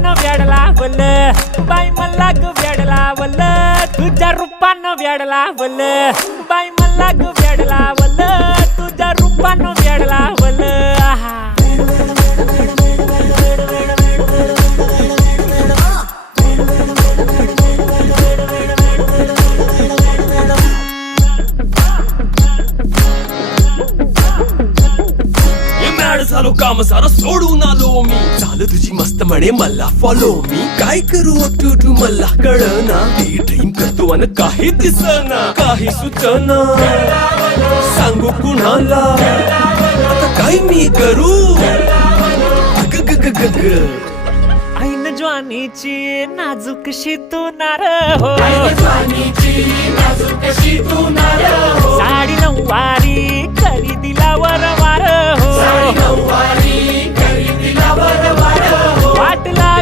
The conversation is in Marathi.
व्याड लावल बाई मला ग व्याड लावल तुझ्या रूपानं व्याड लावल बाई मला ग व्याड लावल तुझ्या रूपानं व्याड लावल झालो काम सारं सोडून आलो मी चाल तुझी मस्त म्हणे मला फॉलो मी काय करू टू मला कळना ती ड्रीम करतो आणि काही दिसना काही सुचना सांगू कुणाला आता काय मी करू ऐन ज्वानीची नाजूकशी तू नार हो साडी नऊवारी करी दिला वर वार हो वाटला